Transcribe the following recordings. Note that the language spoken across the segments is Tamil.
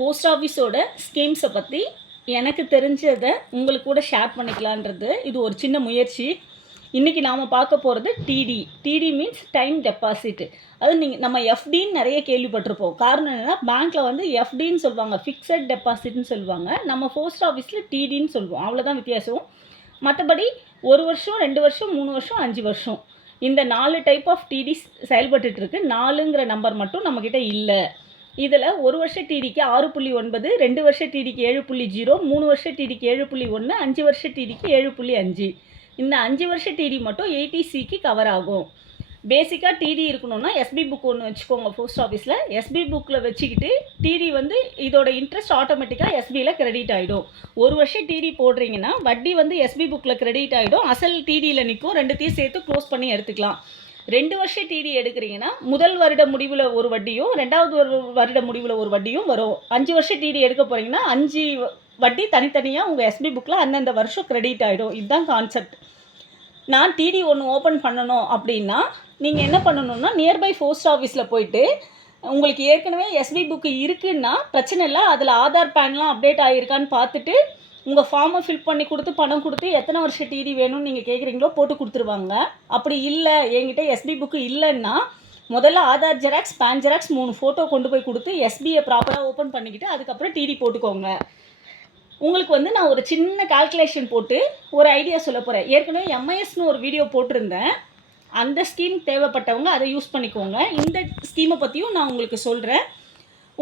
போஸ்ட் ஆஃபீஸோட ஸ்கீம்ஸை பற்றி எனக்கு தெரிஞ்சதை உங்களுக்கு கூட ஷேர் பண்ணிக்கலான்றது இது ஒரு சின்ன முயற்சி. இன்றைக்கி நாம் பார்க்க போகிறது DD DD means time deposit அது நீங்கள் நம்ம எஃப்டின்னு நிறைய கேள்விப்பட்டிருப்போம். காரணம் என்னென்னா பேங்க்கில் வந்து எஃப்டின்னு சொல்லுவாங்க ஃபிக்ஸட் டெபாசிட்னு சொல்லுவாங்க. நம்ம போஸ்ட் ஆஃபீஸில் டிடின்னு சொல்லுவோம். அவ்வளோதான் வித்தியாசம். மற்றபடி ஒரு வருஷம் ரெண்டு வருஷம் மூணு வருஷம் அஞ்சு வருஷம். இந்த நாலு டைப் ஆஃப் டிடி செயல்பட்டுருக்கு நாலுங்கிற நம்பர் மட்டும் நம்மக்கிட்ட இல்லை. இதில் ஒரு வருஷ டிடிக்கு ஆறு புள்ளி ஒன்பது ரெண்டு வருஷ டிடிக்கு ஏழு புள்ளி ஜீரோ மூணு வருஷ டிடிக்கு ஏழு புள்ளி ஒன்று அஞ்சு வருஷ டிடிக்கு ஏழு புள்ளி அஞ்சு. இந்த அஞ்சு வருஷ டிடி மட்டும் எயிட்டிசிக்கு கவர் ஆகும். பேசிக்காக டிடி இருக்கணும்னா எஸ்பி புக் ஒன்று வச்சுக்கோங்க போஸ்ட் ஆஃபீஸில் எஸ்பி புக்கில் வச்சுக்கிட்டு டிடி வந்து இதோட இன்ட்ரெஸ்ட் ஆட்டோமேட்டிக்காக எஸ்பியில் கிரெடிட் ஆகிடும் ஒரு வருஷம் டிடி போடுறீங்கன்னா வட்டி வந்து எஸ்பி புக்கில் கிரெடிட் ஆகிடும் அசல் டிடியில் நிற்கும் ரெண்டுத்தையும் சேர்த்து க்ளோஸ் பண்ணி எடுத்துக்கலாம். ரெண்டு வருஷம் டிடி எடுக்கிறீங்கன்னா முதல் வருட முடிவில் ஒரு வட்டியும் ரெண்டாவது ஒரு வருட முடிவில் ஒரு வட்டியும் வரும். அஞ்சு வருஷம் டிடி எடுக்க போகிறீங்கன்னா அஞ்சு வட்டி தனித்தனியாக உங்கள் எஸ்பி புக்கில் அந்தந்த வருஷம் கிரெடிட் ஆகிடும் இதுதான் கான்செப்ட் நான் டிடி ஒன்று ஓப்பன் பண்ணணும் அப்படின்னா நீங்கள் என்ன பண்ணணும்னா நியர்பை போஸ்ட் ஆஃபீஸில் போயிட்டு உங்களுக்கு ஏற்கனவே எஸ்பி புக்கு இருக்குன்னா பிரச்சனை இல்லை. அதில் ஆதார் பேன்லாம் அப்டேட் ஆகிருக்கான்னு பார்த்துட்டு உங்கள் ஃபார்மை ஃபில் பண்ணி கொடுத்து பணம் கொடுத்து எத்தனை வருஷம் டிடி வேணும்னு நீங்கள் கேட்குறீங்களோ போட்டு கொடுத்துருவாங்க. அப்படி இல்லை என்கிட்ட எஸ்பி புக்கு இல்லைன்னா முதல்ல ஆதார் ஜெராக்ஸ் பேன் ஜெராக்ஸ் மூணு ஃபோட்டோ கொண்டு போய் கொடுத்து எஸ்பியை ப்ராப்பராக ஓப்பன் பண்ணிக்கிட்டு அதுக்கப்புறம் டிடி போட்டுக்கோங்க. உங்களுக்கு வந்து நான் ஒரு சின்ன கால்குலேஷன் போட்டு ஒரு ஐடியா சொல்ல போகிறேன் ஏற்கனவே எம்ஐஎஸ்னு ஒரு வீடியோ போட்டிருந்தேன். அந்த ஸ்கீம் தேவைப்பட்டவங்க அதை யூஸ் பண்ணிக்கோங்க. இந்த ஸ்கீமை பற்றியும் நான் உங்களுக்கு சொல்கிறேன்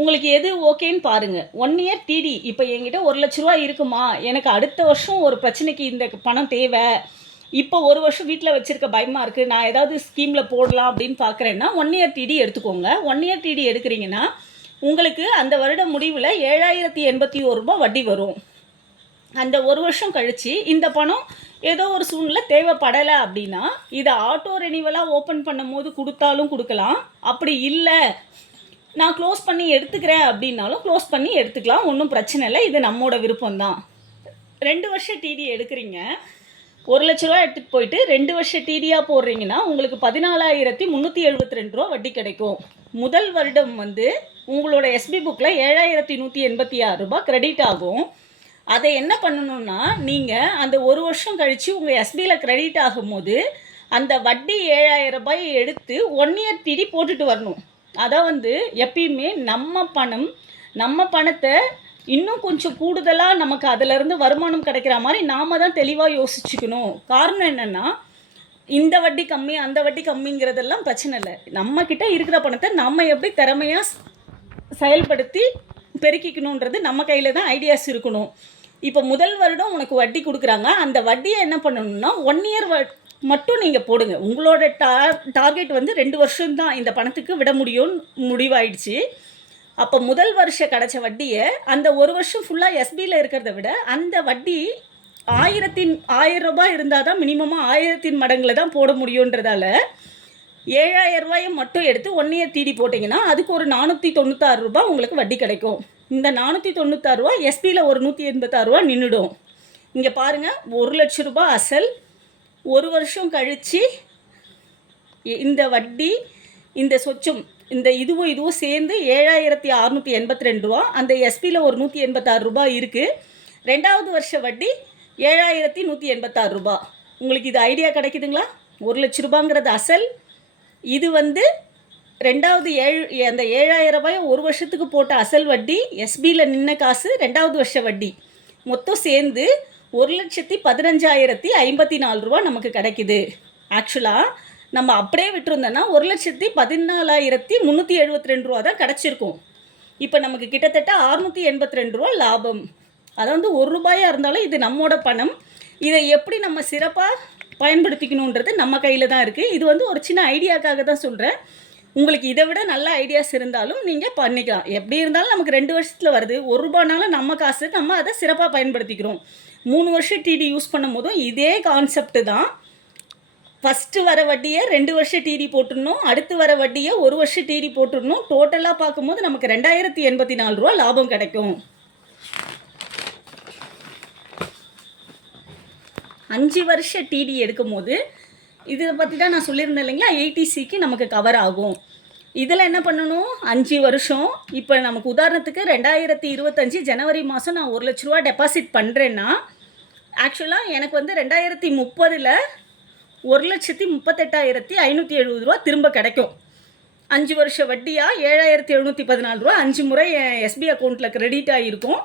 உங்களுக்கு எது ஓகேன்னு பாருங்கள் ஒன் இயர் டிடி இப்போ என்கிட்ட ஒரு லட்ச ரூபா இருக்குமா? எனக்கு அடுத்த வருஷம் ஒரு பிரச்சனைக்கு இந்த பணம் தேவை. இப்போ ஒரு வருஷம் வீட்டில் வச்சுருக்க பயமாக இருக்குது நான் ஏதாவது ஸ்கீமில் போடலாம் அப்படின்னு பார்க்குறேன்னா ஒன் இயர் டிடி எடுத்துக்கோங்க. ஒன் இயர் டிடி எடுக்கிறீங்கன்னா உங்களுக்கு அந்த வருட முடிவில் ஏழாயிரத்தி எண்பத்தி ஒரு ரூபா வட்டி வரும். அந்த ஒரு வருஷம் கழித்து இந்த பணம் ஏதோ ஒரு சூழ்நிலை தேவைப்படலை அப்படின்னா இதை ஆட்டோ ரெனிவலாக ஓப்பன் பண்ணும் போது கொடுத்தாலும் கொடுக்கலாம். அப்படி இல்லை. நான் க்ளோஸ் பண்ணி எடுத்துக்கிறேன் அப்படின்னாலும் க்ளோஸ் பண்ணி எடுத்துக்கலாம் ஒன்றும் பிரச்சனை இல்லை. இது நம்மோட விருப்பம்தான். ரெண்டு வருஷம் டிடி எடுக்கிறீங்க. ஒரு லட்ச ரூபா எடுத்துகிட்டு போயிட்டு ரெண்டு வருஷம் டிடியாக போடுறீங்கன்னா உங்களுக்கு பதினாலாயிரத்தி முந்நூற்றி எழுபத்தி ரெண்டு ரூபா வட்டி கிடைக்கும். முதல் வருடம் வந்து உங்களோட எஸ்பி புக்கில் ஏழாயிரத்தி நூற்றி எண்பத்தி ஆறு ரூபா கிரெடிட் ஆகும். அதை என்ன பண்ணணும்னா நீங்கள் அந்த ஒரு வருஷம் கழித்து உங்கள் எஸ்பியில் கிரெடிட் ஆகும்போது அந்த வட்டி ஏழாயிரம் ரூபாயை எடுத்து ஒன் இயர் டிடி போட்டுட்டு வரணும். அதான் வந்து எப்பயுமே நம்ம பணம் நம்ம பணத்தை இன்னும் கொஞ்சம் கூடுதலாக நமக்கு அதிலிருந்து வருமானம் கிடைக்கிற மாதிரி நாம தான் தெளிவாக யோசிச்சுக்கணும். காரணம் என்னென்னா இந்த வட்டி கம்மி அந்த வட்டி கம்மிங்கிறதெல்லாம் பிரச்சனை இல்லை. நம்மக்கிட்ட இருக்கிற பணத்தை நம்ம எப்படி திறமையாக செயல்படுத்தி பெருக்கிக்கணுன்றது நம்ம கையில் தான் ஐடியாஸ் இருக்கணும். இப்போ முதல் வருடம் உனக்கு வட்டி கொடுக்குறாங்க. அந்த வட்டியை என்ன பண்ணணும்னா ஒன் இயர் மட்டும் நீங்கள் போடுங்க. உங்களோட டார் டார்கெட் வந்து ரெண்டு வருஷம்தான் இந்த பணத்துக்கு விட முடியும்னு முடிவாயிடுச்சு. அப்போ முதல் வருஷம் கிடச்ச வட்டியை அந்த ஒரு வருஷம் ஃபுல்லாக எஸ்பியில் இருக்கிறத விட அந்த வட்டி ஆயிரத்தின் ஆயிரம் ரூபாய் இருந்தால் தான் மினிமமாக ஆயிரத்தின் மடங்கில் தான் போட முடியுன்றதால ஏழாயிரம் ரூபாயை மட்டும் எடுத்து ஒன் இயர் டிடி போட்டிங்கன்னா அதுக்கு ஒரு நானூற்றி தொண்ணூத்தாறு ரூபா உங்களுக்கு வட்டி கிடைக்கும். இந்த நானூற்றி தொண்ணூத்தாறு ரூபா எஸ்பியில் ஒரு நூற்றி எண்பத்தாறு ரூபா நின்றுடும் இங்கே பாருங்கள் ஒரு லட்ச ரூபாய் அசல் ஒரு வருஷம் கழித்து இந்த வட்டி இந்த சொச்சம் இந்த இதுவும் இதுவும் சேர்ந்து ஏழாயிரத்தி அறநூற்றி எண்பத்தி ரெண்டு ரூபா. அந்த எஸ்பியில் ஒரு நூற்றி எண்பத்தாறு ரூபாய் இருக்குது ரெண்டாவது வருஷ வட்டி ஏழாயிரத்தி நூற்றி எண்பத்தாறு ரூபா. உங்களுக்கு இது ஐடியா கிடைக்குதுங்களா? ஒரு லட்ச ரூபாங்கிறது அசல். இது வந்து ரெண்டாவது ஏழு அந்த ஏழாயிரம் ரூபாய் ஒரு வருஷத்துக்கு போட்ட அசல் வட்டி எஸ்பியில் நின்ன காசு ரெண்டாவது வருஷ வட்டி. மொத்தம் சேர்ந்து ஒரு லட்சத்தி பதினஞ்சாயிரத்தி ஐம்பத்தி நாலு ரூபா நமக்கு கிடைக்குது. ஆக்சுவலாக நம்ம அப்படியே விட்டுருந்தோன்னா ஒரு லட்சத்தி பதினாலாயிரத்தி முந்நூற்றி எழுபத்தி ரெண்டு ரூபா தான் கிடச்சிருக்கும். இப்போ நமக்கு கிட்டத்தட்ட அறுநூற்றி எண்பத்தி ரெண்டு ரூபா லாபம். அதாவது ஒரு ரூபாயாக இருந்தாலும் இது நம்மோட பணம். இதை எப்படி நம்ம சிறப்பாக பயன்படுத்திக்கணுன்றது நம்ம கையில் தான் இருக்குது இது வந்து ஒரு சின்ன ஐடியாக்காக தான் சொல்கிறேன் உங்களுக்கு இதை விட நல்ல ஐடியாஸ் இருந்தாலும் நீங்கள் பண்ணிக்கலாம். எப்படி இருந்தாலும் நமக்கு ரெண்டு வருஷத்தில் வருது. ஒரு ரூபானாலும் நம்ம காசு நம்ம அதை சிறப்பாக பயன்படுத்திக்கிறோம். மூணு வருஷம் டிடி யூஸ் பண்ணும் போதும் இதே கான்செப்ட் தான். ஃபஸ்ட்டு வர வட்டியை ரெண்டு வருஷம் டிடி போட்டுடணும். அடுத்து வர வட்டியை ஒரு வருஷம் டிடி போட்டுடணும். டோட்டலாக பார்க்கும்போது நமக்கு ரெண்டாயிரத்தி எண்பத்தி நாலு ரூபா லாபம் கிடைக்கும். அஞ்சு வருஷ டிடி எடுக்கும் போது இதை பற்றி தான் நான் சொல்லியிருந்தேன் இல்லைங்களா? எயிட்டிசிக்கு நமக்கு கவர் ஆகும். இதில் என்ன பண்ணணும்? அஞ்சு வருஷம். இப்போ நமக்கு உதாரணத்துக்கு ரெண்டாயிரத்தி இருபத்தஞ்சி ஜனவரி மாதம் நான் ஒரு லட்ச ரூபா டெபாசிட் பண்ணுறேன்னா ஆக்சுவலாக எனக்கு வந்து ரெண்டாயிரத்தி முப்பதில் ஒரு லட்சத்தி முப்பத்தெட்டாயிரத்தி ஐநூற்றி எழுபது ரூபா திரும்ப கிடைக்கும். அஞ்சு வருஷ வட்டியாக ஏழாயிரத்தி எழுநூற்றி பதினாலு ரூபா. அஞ்சு முறை என் எஸ்பி அக்கௌண்ட்டில் கிரெடிட் ஆகிருக்கும்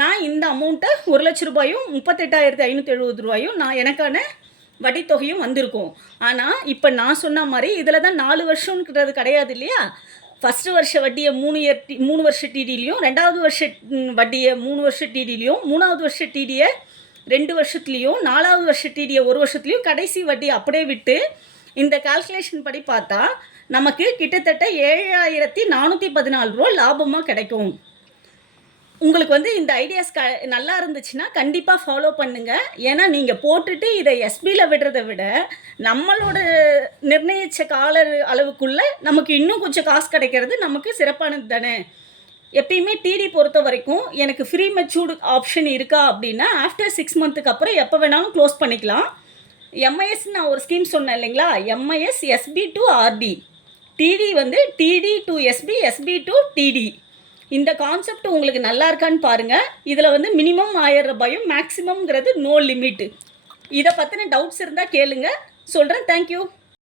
நான் இந்த அமௌண்ட்டை ஒரு லட்ச ரூபாயும் முப்பத்தெட்டாயிரத்தி ஐநூற்றி எழுபது ரூபாயும் நான் எனக்கான வட்டித்தொகையும் வந்திருக்கும். ஆனால் இப்போ நான் சொன்ன மாதிரி இதில் தான் நாலு வருஷம்ன்றது கிடையாது இல்லையா? ஃபஸ்ட்டு வருஷ வட்டியை மூணு இயர் மூணு வருஷ டிடிலையும் ரெண்டாவது வருஷ வட்டியை மூணு வருஷ டிடிலையும் மூணாவது வருஷ டிடியை ரெண்டு வருஷத்துலேயும் நாலாவது வருஷ டிடியை ஒரு வருஷத்துலேயும் கடைசி வட்டி அப்படியே விட்டு இந்த கால்குலேஷன் படி பார்த்தா நமக்கு கிட்டத்தட்ட ஏழாயிரத்தி நானூற்றி பதினாலு ரூபா லாபமாக கிடைக்கும். உங்களுக்கு வந்து இந்த ஐடியாஸ் க நல்லா இருந்துச்சுன்னா கண்டிப்பாக ஃபாலோ பண்ணுங்கள் ஏன்னா நீங்கள் போட்டுட்டு இதை எஸ்பியில் விடுறதை விட நம்மளோட நிர்ணயித்த கால அளவுக்குள்ளே நமக்கு இன்னும் கொஞ்சம் காசு கிடைக்கிறது நமக்கு சிறப்பானது தானே? எப்பயுமே டிடி பொறுத்த வரைக்கும் எனக்கு ஃப்ரீ மெச்சூர்டு ஆப்ஷன் இருக்கா அப்படின்னா ஆஃப்டர் சிக்ஸ் மந்த்துக்கு அப்புறம் எப்போ வேணாலும் க்ளோஸ் பண்ணிக்கலாம். எம்ஐஎஸ் நான் ஒரு ஸ்கீம் சொன்னேன் இல்லைங்களா? MIS SB to RD DD வந்து DD to SB SB to DD இந்த கான்செப்ட் உங்களுக்கு நல்லா இருக்கான்னு பாருங்கள் இதில் வந்து மினிமம் ஆயிரம் ரூபாயும் மேக்ஸிமம்ங்கிறது நோ லிமிட்டு இதை பற்றின டவுட்ஸ் இருந்தால் கேளுங்க. சொல்கிறேன் தேங்க்யூ